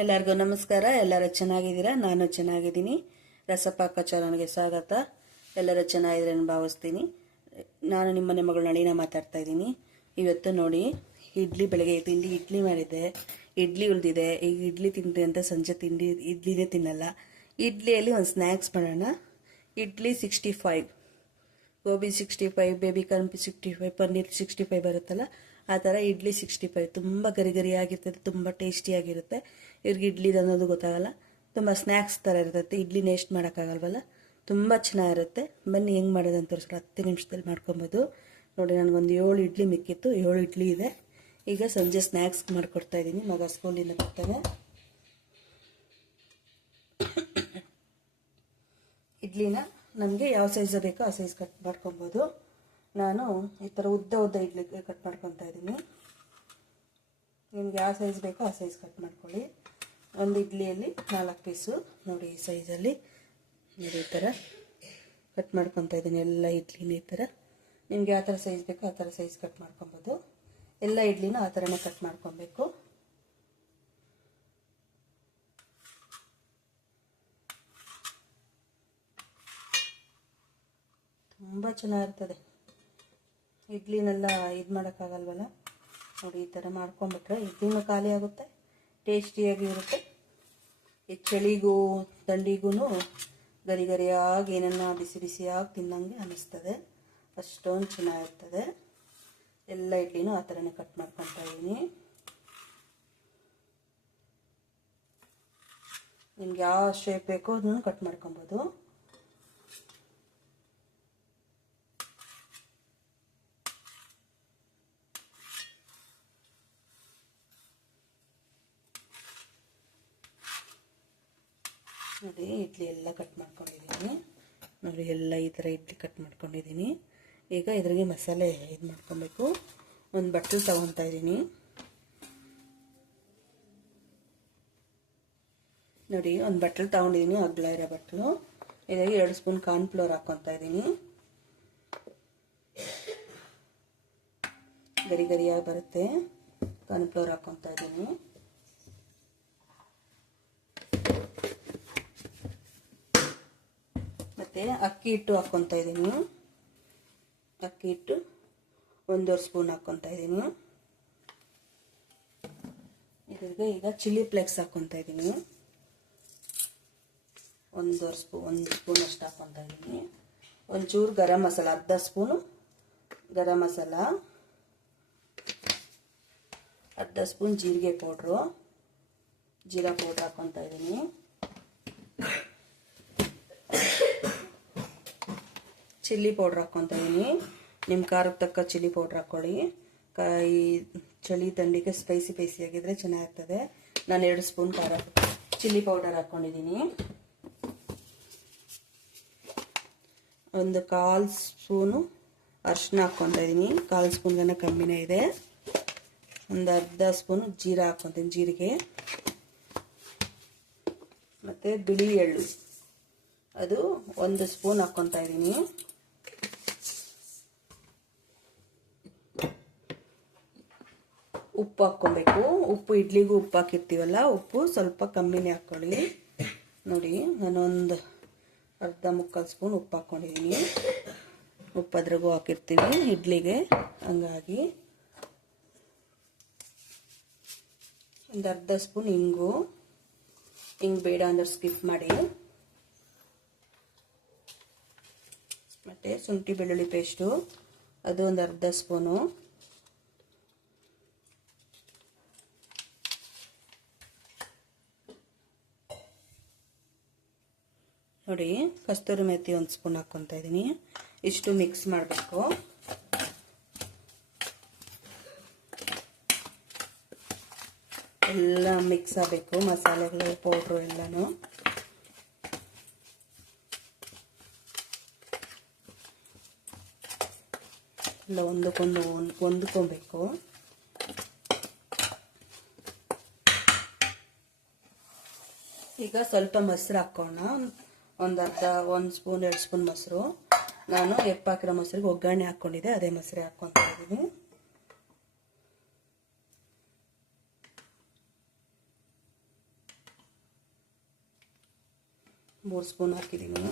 ಎಲ್ಲರಿಗೂ ನಮಸ್ಕಾರ. ಎಲ್ಲರೂ ಚೆನ್ನಾಗಿದ್ದೀರಾ? ನಾನು ಚೆನ್ನಾಗಿದ್ದೀನಿ. ರಸಪಾಕ ಚಾನಲ್ಗೆ ಸ್ವಾಗತ. ಎಲ್ಲರೂ ಚೆನ್ನಾಗಿದ್ರೆ ನಾನು ಭಾವಿಸ್ತೀನಿ. ನಾನು ನಿಮ್ಮನೆ ಮಗಳು ನಳಿನ ಮಾತಾಡ್ತಾ ಇದ್ದೀನಿ. ಇವತ್ತು ನೋಡಿ, ಬೆಳಗ್ಗೆ ತಿಂಡಿ ಇಡ್ಲಿ ಮಾಡಿದ್ದೆ. ಇಡ್ಲಿ ಉಳಿದಿದೆ. ಈಗ ಇಡ್ಲಿ ತಿಂಡಿ ಅಂತ ಸಂಜೆ ತಿಂಡಿ ಇಡ್ಲಿನೇ ತಿನ್ನಲ್ಲ. ಇಡ್ಲಿಯಲ್ಲಿ ಒಂದು ಸ್ನ್ಯಾಕ್ಸ್ ಮಾಡೋಣ. ಇಡ್ಲಿ 65, ಗೋಬಿ 65, ಬೇಬಿ ಕಾರ್ನ್ 65, ಪನ್ನೀರ್ 65 ಬರುತ್ತಲ್ಲ, ಆ ಥರ ಇಡ್ಲಿ 65 ತುಂಬ ಗರಿ ಗರಿಯಾಗಿರ್ತದೆ, ತುಂಬ ಟೇಸ್ಟಿಯಾಗಿರುತ್ತೆ. ಇವ್ರಿಗೆ ಇಡ್ಲಿ ಅನ್ನೋದು ಗೊತ್ತಾಗಲ್ಲ, ತುಂಬ ಸ್ನ್ಯಾಕ್ಸ್ ಥರ ಇರ್ತೈತೆ. ಇಡ್ಲಿನ ಎಷ್ಟು ಮಾಡೋಕ್ಕಾಗಲ್ವಲ್ಲ, ತುಂಬ ಚೆನ್ನಾಗಿರುತ್ತೆ. ಬನ್ನಿ ಹೆಂಗೆ ಮಾಡೋದಂತ ತೋರಿಸ್ಕೊಳ್ಳಿ. 10 ನಿಮಿಷದಲ್ಲಿ ಮಾಡ್ಕೊಬೋದು. ನೋಡಿ, ನನಗೊಂದು 7 ಇಡ್ಲಿ ಮಿಕ್ಕಿತ್ತು. 7 ಇಡ್ಲಿ ಇದೆ. ಈಗ ಸಂಜೆ ಸ್ನ್ಯಾಕ್ಸ್ ಮಾಡಿಕೊಡ್ತಾ ಇದ್ದೀನಿ. ಮಗ ಸ್ಕೂಲಿಂದ ಬರ್ತಾನೆ. ಇಡ್ಲಿನ ನಮಗೆ ಯಾವ ಸೈಜ್ ಬೇಕೋ ಆ ಸೈಜ್ ಕಟ್ ಮಾಡ್ಕೊಬೋದು. ನಾನು ಈ ಥರ ಉದ್ದ ಇಡ್ಲಿ ಕಟ್ ಮಾಡ್ಕೊತಾ ಇದ್ದೀನಿ. ನಿಮ್ಗೆ ಯಾವ ಸೈಜ್ ಬೇಕೋ ಆ ಸೈಜ್ ಕಟ್ ಮಾಡ್ಕೊಳ್ಳಿ. ಒಂದು ಇಡ್ಲಿಯಲ್ಲಿ 4 ಪೀಸು ನೋಡಿ, ಈ ಸೈಜಲ್ಲಿ ನೋಡಿ ಈ ಥರ ಕಟ್ ಮಾಡ್ಕೊತಾ ಇದ್ದೀನಿ. ಎಲ್ಲ ಇಡ್ಲಿನ ಈ ಥರ ನಿಮ್ಗೆ ಯಾವ ಥರ ಸೈಜ್ ಬೇಕೋ ಆ ಥರ ಸೈಜ್ ಕಟ್ ಮಾಡ್ಕೊಬೋದು. ಎಲ್ಲ ಇಡ್ಲಿನ ಆ ಥರನೇ ಕಟ್ ಮಾಡ್ಕೊಬೇಕು. ತುಂಬ ಚೆನ್ನಾಗಿರ್ತದೆ. ಇಡ್ಲಿನೆಲ್ಲ ಇದು ಮಾಡೋಕ್ಕಾಗಲ್ವಲ್ಲ, ನೋಡಿ ಈ ಥರ ಮಾಡ್ಕೊಂಬಿಟ್ರೆ ಇಡ್ಲಿನೂ ಖಾಲಿ ಆಗುತ್ತೆ, ಟೇಸ್ಟಿಯಾಗಿ ಇರುತ್ತೆ. ಈ ಚಳಿಗೂ ಥಂಡಿಗೂ ಗರಿ ಗರಿಯಾಗಿ ಏನನ್ನ ಬಿಸಿ ಬಿಸಿಯಾಗಿ ತಿನ್ನಂಗೆ ಅನ್ನಿಸ್ತದೆ. ಅಷ್ಟೊಂದು ಚೆನ್ನಾಗಿರ್ತದೆ. ಎಲ್ಲ ಇಡ್ಲಿನೂ ಆ ಥರನೇ ಕಟ್ ಮಾಡ್ಕೊತಾ ಇದ್ದೀನಿ. ನಿಮ್ಗೆ ಯಾವ ಶೇಪ್ ಬೇಕೋ ಅದನ್ನು ಕಟ್ ಮಾಡ್ಕೊಬೋದು. ನೋಡಿ, ಇಡ್ಲಿ ಎಲ್ಲ ಕಟ್ ಮಾಡ್ಕೊಂಡಿದ್ದೀನಿ. ನೋಡಿ, ಎಲ್ಲ ಈ ಥರ ಇಡ್ಲಿ ಕಟ್ ಮಾಡ್ಕೊಂಡಿದ್ದೀನಿ. ಈಗ ಇದ್ರಿಗೆ ಮಸಾಲೆ ಇದು ಮಾಡ್ಕೊಬೇಕು. ಒಂದು ಬಟ್ಲು ತಗೊತಾ ಇದ್ದೀನಿ. ನೋಡಿ, ಒಂದು ಬಟ್ಲು ತಗೊಂಡಿದ್ದೀನಿ, ಅಗಲ ಇರೋ ಬಟ್ಲು. ಇದಕ್ಕೆ 2 ಸ್ಪೂನ್ ಕಾರ್ನ್ಫ್ಲೋರ್ ಹಾಕ್ಕೊತಾ ಇದ್ದೀನಿ. ಗರಿ ಗರಿಯಾಗಿ ಬರುತ್ತೆ. ಕಾರ್ನ್ಫ್ಲೋರ್ ಹಾಕ್ಕೊತಾ ಇದ್ದೀನಿ. ಅಕ್ಕಿ ಹಿಟ್ಟು ಹಾಕ್ಕೊತಾ ಇದ್ದೀನಿ. ಅಕ್ಕಿ ಹಿಟ್ಟು 1.5 ಸ್ಪೂನ್ ಹಾಕ್ಕೊತಾ ಇದ್ದೀನಿ. ಇದ್ರಿಗೆ ಈಗ ಚಿಲ್ಲಿ ಫ್ಲೇಕ್ಸ್ ಹಾಕ್ಕೊತಾ ಇದ್ದೀನಿ. 1 ಸ್ಪೂನ್ ಅಷ್ಟು ಹಾಕ್ಕೊತಾ ಇದ್ದೀನಿ. ಒಂಚೂರು ಗರಂ ಮಸಾಲ, ಅರ್ಧ ಸ್ಪೂನು ಗರಂ ಮಸಾಲ, ಅರ್ಧ ಸ್ಪೂನ್ ಜೀರಿಗೆ ಪೌಡ್ರು, ಜೀರಾ ಪೌಡ್ರ್ ಹಾಕ್ಕೊತಾ ಇದ್ದೀನಿ. ಚಿಲ್ಲಿ ಪೌಡ್ರ್ ಹಾಕ್ಕೊತಾ ಇದ್ದೀನಿ. ನಿಮ್ಮ ಖಾರಕ್ಕೆ ತಕ್ಕ ಚಿಲ್ಲಿ ಪೌಡ್ರ್ ಹಾಕ್ಕೊಳ್ಳಿ. ಈ ಚಳಿ ಥಂಡಿಗೆ ಸ್ಪೈಸಿ ಆಗಿದ್ರೆ ಚೆನ್ನಾಗಿರ್ತದೆ. ನಾನು 2 ಸ್ಪೂನ್ ಚಿಲ್ಲಿ ಪೌಡರ್ ಹಾಕ್ಕೊಂಡಿದ್ದೀನಿ. ಒಂದು 1/4 ಸ್ಪೂನು ಅರಿಶಿನ ಹಾಕ್ಕೊತಾ ಇದ್ದೀನಿ. 1/4 ಸ್ಪೂನ್ಗನ್ನ ಕಮ್ಮಿನೇ ಇದೆ. ಒಂದು ಅರ್ಧ ಸ್ಪೂನು ಜೀರಾ ಹಾಕ್ಕೊತೀನಿ, ಜೀರಿಗೆ. ಮತ್ತು ಬಿಳಿ ಎಳ್ಳು, ಅದು 1 ಸ್ಪೂನ್ ಹಾಕ್ಕೊತಾ ಇದ್ದೀನಿ. ಉಪ್ಪು ಹಾಕ್ಕೊಬೇಕು. ಉಪ್ಪು ಇಡ್ಲಿಗೂ ಉಪ್ಪು ಹಾಕಿರ್ತೀವಲ್ಲ, ಉಪ್ಪು ಸ್ವಲ್ಪ ಕಮ್ಮಿನೇ ಹಾಕ್ಕೊಳ್ಳಿ. ನೋಡಿ, ನಾನೊಂದು ಮುಕ್ಕಾಲು ಸ್ಪೂನ್ ಉಪ್ಪು ಹಾಕ್ಕೊಂಡಿದ್ದೀನಿ. ಉಪ್ಪು ಅದ್ರಿಗೂ ಹಾಕಿರ್ತೀವಿ ಇಡ್ಲಿಗೆ, ಹಂಗಾಗಿ. ಒಂದು ಅರ್ಧ ಸ್ಪೂನ್ ಹಿಂಗು ಬೇಡ ಅಂದ್ರೆ ಸ್ಕಿಪ್ ಮಾಡಿ. ಮತ್ತು ಶುಂಠಿ ಬೆಳ್ಳುಳ್ಳಿ ಪೇಸ್ಟು, ಅದು ಒಂದು ಅರ್ಧ ಸ್ಪೂನು. ನೋಡಿ, ಕಸ್ತೂರಿ ಮೆಥಿ 1 ಸ್ಪೂನ್ ಹಾಕ್ಕೊತಾ ಇದ್ದೀನಿ. ಇಷ್ಟು ಮಿಕ್ಸ್ ಮಾಡಬೇಕು. ಎಲ್ಲ ಮಿಕ್ಸ್ ಆಗಬೇಕು, ಮಸಾಲೆಗಳು, ಪೌಡ್ರು ಎಲ್ಲನೂ. ಎಲ್ಲ ಒಂದಕ್ಕೊಂದು ಹೊಂದ್ಕೊಬೇಕು. ಈಗ ಸ್ವಲ್ಪ ಮೊಸರು ಹಾಕೋಣ. ಒಂದು 1 ಸ್ಪೂನ್ 2 ಸ್ಪೂನ್ ಮೊಸರು. ನಾನು ಹಾಕಿರೋ ಮೊಸರಿಗೆ ಒಗ್ಗರಣೆ ಹಾಕ್ಕೊಂಡಿದ್ದೆ, ಅದೇ ಮೊಸರು ಹಾಕ್ಕೊತಾ ಇದ್ದೀನಿ. 3 ಸ್ಪೂನ್ ಹಾಕಿದ್ದೀನಿ.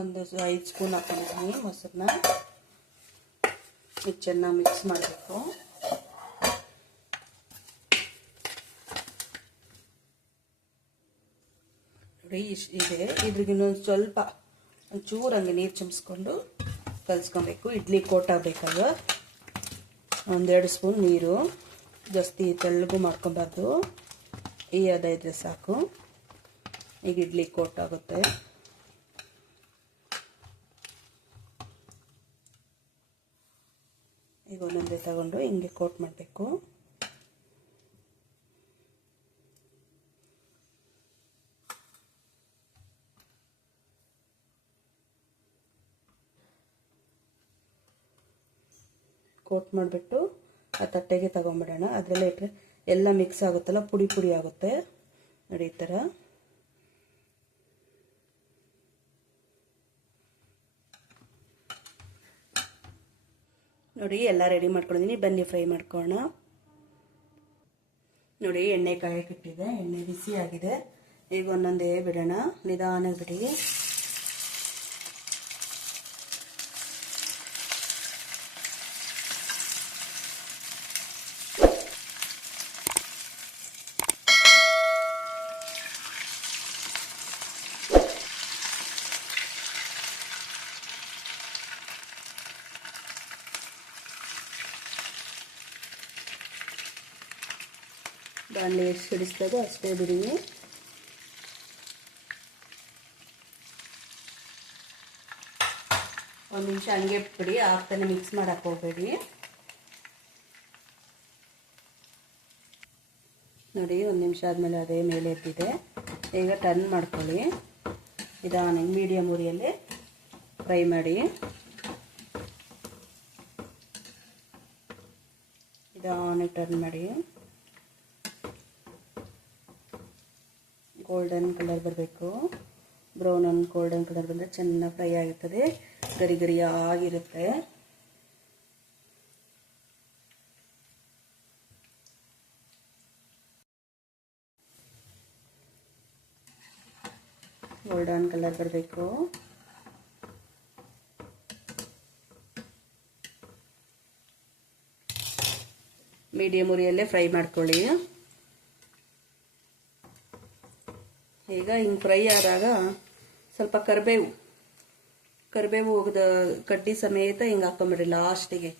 ಒಂದು 5 ಸ್ಪೂನ್ ಹಾಕೊಂಡಿದ್ದೀನಿ ಮೊಸರನ್ನ. ಇದು ಚೆನ್ನಾಗಿ ಮಿಕ್ಸ್ ಮಾಡಬೇಕು. ನೋಡಿ ಇದೆ, ಇದ್ರಿಗೆ ಇನ್ನೊಂದು ಸ್ವಲ್ಪ ಒಂಚೂರು ಹಂಗೆ ನೀರು ಚಿಮ್ಸ್ಕೊಂಡು ಕಲಿಸ್ಕೊಬೇಕು. ಇಡ್ಲಿ ಕೋಟ್ ಆಗಬೇಕಲ್ವ. 1-2 ಸ್ಪೂನ್ ನೀರು, ಜಾಸ್ತಿ ತೆಳ್ಳಗೂ ಮಾಡ್ಕೊಬಾರ್ದು, ಈ ಹದ ಇದ್ರೆ ಸಾಕು. ಈಗ ಇಡ್ಲಿ ಕೋಟ್ ಆಗುತ್ತೆ. ಈಗ ಒಂದೊಂದೇ ತಗೊಂಡು ಹಿಂಗೆ ಕೋಟ್ ಮಾಡಬೇಕು. ಕೋಟ್ ಮಾಡಿಬಿಟ್ಟು ಆ ತಟ್ಟೆಗೆ ತಗೊಂಬಿಡೋಣ. ಅದರಲ್ಲೇ ಇಟ್ಟರೆ ಎಲ್ಲ ಮಿಕ್ಸ್ ಆಗುತ್ತಲ್ಲ, ಪುಡಿ ಪುಡಿ ಆಗುತ್ತೆ ನೋಡಿ ಈ ಥರ. ನೋಡಿ ಎಲ್ಲ ರೆಡಿ ಮಾಡ್ಕೊಂಡಿದ್ದೀನಿ, ಬನ್ನಿ ಫ್ರೈ ಮಾಡ್ಕೊಳ್ಳೋಣ. ನೋಡಿ ಎಣ್ಣೆ ಕಾಯಕ್ಕಿಟ್ಟಿದೆ, ಎಣ್ಣೆ ಬಿಸಿ ಆಗಿದೆ. ಈಗ ಒಂದೊಂದೇ ಬಿಡೋಣ, ನಿಧಾನಕ್ಕೆ ಬಿಡಿ. ಬಾಣಲೆ ಎಷ್ಟು ಹಿಡಿಸ್ತದೋ ಅಷ್ಟೇ ಬಿಡಿ. ಒಂದು ನಿಮಿಷ ಹಂಗೆ ಬಿಡಿ, ಆಗ್ತಾನೆ ಮಿಕ್ಸ್ ಮಾಡಕ್ಕೆ ಹೋಗಬೇಡಿ. ನೋಡಿ 1 ನಿಮಿಷ ಆದಮೇಲೆ ಅದೇ ಮೇಲೆ ಎದ್ದಿದೆ. ಈಗ ಟರ್ನ್ ಮಾಡ್ಕೊಳ್ಳಿ, ನಿಧಾನ ಮೀಡಿಯಮ್ ಉರಿಯಲ್ಲಿ ಫ್ರೈ ಮಾಡಿ. ನಿಧಾನ ಟರ್ನ್ ಮಾಡಿ, ಗೋಲ್ಡನ್ ಕಲರ್ ಬರಬೇಕು. ಬ್ರೌನ್ ಗೋಲ್ಡನ್ ಕಲರ್ ಬಂದರೆ ಚೆನ್ನಾಗಿ ಫ್ರೈ ಆಗಿರ್ತದೆ, ಗರಿ ಗರಿಯಾಗಿರುತ್ತೆ. ಗೋಲ್ಡನ್ ಕಲರ್ ಬರಬೇಕು. ಮೀಡಿಯಮ್ ಉರಿಯಲ್ಲೇ ಫ್ರೈ ಮಾಡ್ಕೊಳ್ಳಿ. ಈಗ ಹಿಂಗೆ ಫ್ರೈ ಆದಾಗ ಸ್ವಲ್ಪ ಕರಿಬೇವು ಹೋಗದ ಕಡ್ಡಿ ಸಮೇತ ಹಿಂಗೆ ಹಾಕೊಂಬಿಡ್ರಿ ಲಾಸ್ಟಿಗೆ.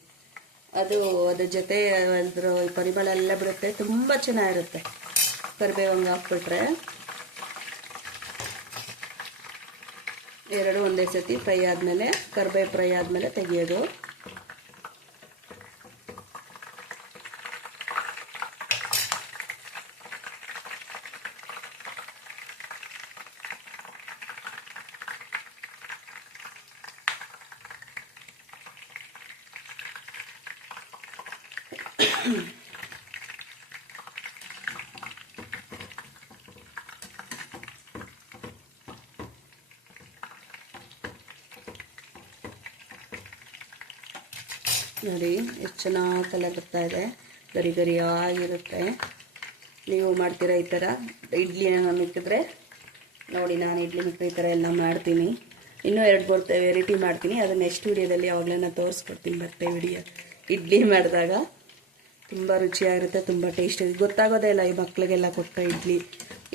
ಅದ್ರ ಜೊತೆ ಅದ್ರ ಪರಿಮಳ ಎಲ್ಲ ಬಿಡುತ್ತೆ, ತುಂಬ ಚೆನ್ನಾಗಿರುತ್ತೆ. ಕರಿಬೇವು ಹಂಗೆ ಹಾಕ್ಬಿಟ್ರೆ ಎರಡು ಒಂದೇ ಸತಿ ಫ್ರೈ ಆದಮೇಲೆ, ಕರಿಬೇವು ಫ್ರೈ ಆದಮೇಲೆ ತೆಗಿಯೋದು. ನೋಡಿ ಎಷ್ಟು ಚೆನ್ನಾಗಿ ಕಲರ್ ಬರ್ತಾ ಇದೆ, ಗರಿ ಗರಿಯಾಗಿರುತ್ತೆ. ನೀವು ಮಾಡ್ತೀರಾ ಈ ಥರ ಇಡ್ಲಿನ ಮಿಕ್ಕಿದ್ರೆ? ನೋಡಿ ನಾನು ಇಡ್ಲಿ ಮಿಕ್ಕಿದ್ರೆ ಈ ಥರ ಎಲ್ಲ ಮಾಡ್ತೀನಿ. ಇನ್ನೂ 2-3 ವೆರೈಟಿ ಮಾಡ್ತೀನಿ, ಅದು ನೆಕ್ಸ್ಟ್ ವೀಡಿಯೋದಲ್ಲಿ ಯಾವಾಗಲೇ ನಾನು ತೋರಿಸ್ಕೊಡ್ತೀನಿ. ಮತ್ತೆ ವಿಡಿಯೋ ಇಡ್ಲಿ ಮಾಡಿದಾಗ ತುಂಬ ರುಚಿಯಾಗಿರುತ್ತೆ, ತುಂಬ ಟೇಸ್ಟ್ ಗೊತ್ತಾಗೋದೇ ಇಲ್ಲ. ಈ ಮಕ್ಕಳಿಗೆಲ್ಲ ಕೊಟ್ಟ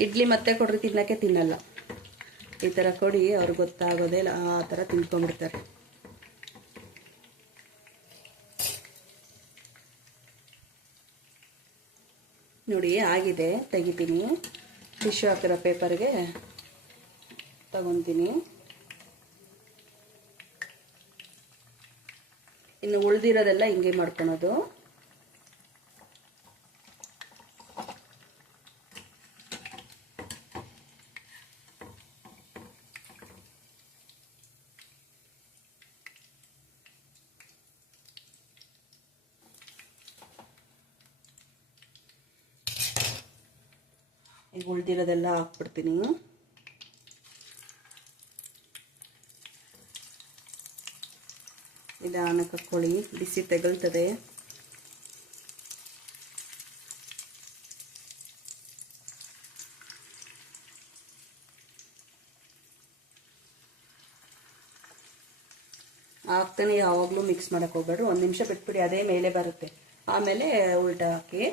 ಇಡ್ಲಿ ಮತ್ತೆ ಕೊಟ್ಟರೆ ತಿನ್ನೋಕ್ಕೆ ತಿನ್ನಲ್ಲ. ಈ ಥರ ಕೊಡಿ, ಅವ್ರಿಗೆ ಗೊತ್ತಾಗೋದೇ ಇಲ್ಲ, ಆ ಥರ ತಿನ್ಕೊಂಡ್ಬಿಡ್ತಾರೆ. ನೋಡಿ ಆಗಿದೆ, ತೆಗಿತೀನಿ. ಟಿಶ್ಯೂ ಹಾಕಿರೋ ಪೇಪರ್ಗೆ ತಗೊತೀನಿ. ಇನ್ನು ಉಳಿದಿರೋದೆಲ್ಲ ಹಿಂಗೆ ಮಾಡ್ಕೊಳೋದು. ಈಗ ಉಳ್ದಿರೋದೆಲ್ಲ ಹಾಕ್ಬಿಡ್ತೀನಿ. ನಿಧಾನಕ್ಕೆ ಹಾಕ್ಕೊಳ್ಳಿ, ಬಿಸಿ ತಗಲ್ತದೆ. ಹಾಕ್ತಾನೆ ಯಾವಾಗಲೂ ಮಿಕ್ಸ್ ಮಾಡೋಕೆ ಹೋಗ್ಬೇಡ್ರಿ. 1 ನಿಮಿಷ ಬಿಟ್ಬಿಡಿ, ಅದೇ ಮೇಲೆ ಬರುತ್ತೆ. ಆಮೇಲೆ ಉಲ್ಟಾ ಹಾಕಿ.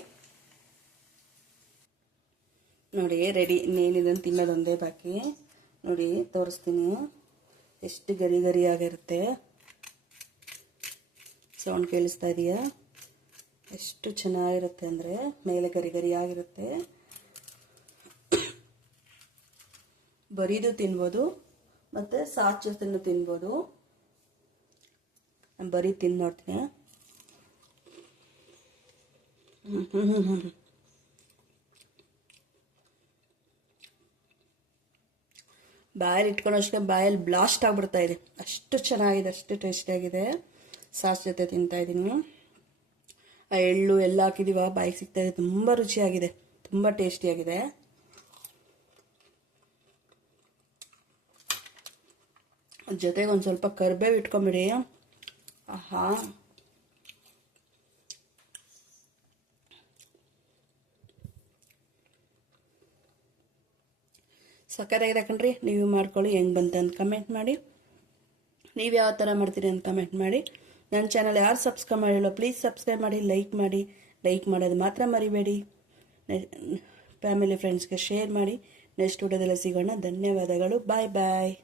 ನೋಡಿ ರೆಡಿ. ಇನ್ನೇನಿದನ್ನು ತಿನ್ನೋದೊಂದೇ ಬಾಕಿ. ನೋಡಿ ತೋರಿಸ್ತೀನಿ ಎಷ್ಟು ಗರಿ ಗರಿ ಆಗಿರುತ್ತೆ. ಸೌಂಡ್ ಕೇಳಿಸ್ತಾ ಇದೆಯಾ? ಎಷ್ಟು ಚೆನ್ನಾಗಿರುತ್ತೆ ಅಂದರೆ ಮೇಲೆ ಗರಿ ಗರಿ ಆಗಿರುತ್ತೆ. ಬರೀದು ತಿನ್ಬೋದು ಮತ್ತು ಸಾಸ್ ಜೊತೆನೂ ತಿನ್ಬೋದು. ನಾನು ಬರೀ ತಿಂದು ನೋಡ್ತೀನಿ. ಬಾಯಲ್ಲಿ ಇಟ್ಕೊಂಡಷ್ಟೇ ಬಾಯಲ್ಲಿ ಬ್ಲಾಸ್ಟ್ ಆಗಿಬಿಡ್ತಾ ಇದೆ. ಅಷ್ಟು ಚೆನ್ನಾಗಿದೆ, ಅಷ್ಟು ಟೇಸ್ಟಿಯಾಗಿದೆ. ಸಾಸ್ ಜೊತೆ ತಿಂತಾ ಇದ್ದೀನಿ. ಆ ಎಳ್ಳು ಎಲ್ಲ ಹಾಕಿದೀವ, ಬಾಯಿಗೆ ಸಿಗ್ತಾ ಇದೆ. ತುಂಬ ರುಚಿಯಾಗಿದೆ, ತುಂಬ ಟೇಸ್ಟಿಯಾಗಿದೆ. ಜೊತೆಗೆ ಒಂದು ಸ್ವಲ್ಪ ಕರಿಬೇವು ಇಟ್ಕೊಂಬಿಡಿ. ಆಹಾ, ಸಕ್ಕತ್ತಾಗಿದೆ ಕಣ್ರಿ. ನೀವು ಮಾಡ್ಕೊಳ್ಳಿ, ಹೆಂಗೆ ಬಂತು ಅಂತ ಕಮೆಂಟ್ ಮಾಡಿ. ನೀವು ಯಾವ ಥರ ಮಾಡ್ತೀರಿ ಅಂತ ಕಮೆಂಟ್ ಮಾಡಿ. ನನ್ನ ಚಾನಲ್ ಯಾರು ಸಬ್ಸ್ಕ್ರೈಬ್ ಮಾಡಿಲ್ಲ ಪ್ಲೀಸ್ ಸಬ್ಸ್ಕ್ರೈಬ್ ಮಾಡಿ, ಲೈಕ್ ಮಾಡೋದು ಮಾತ್ರ ಮರಿಬೇಡಿ. ಫ್ಯಾಮಿಲಿ ಫ್ರೆಂಡ್ಸ್ಗೆ ಶೇರ್ ಮಾಡಿ. ನೆಕ್ಸ್ಟ್ ವಿಡಿಯೋದಲ್ಲಿ ಸಿಗೋಣ. ಧನ್ಯವಾದಗಳು. ಬಾಯ್ ಬಾಯ್.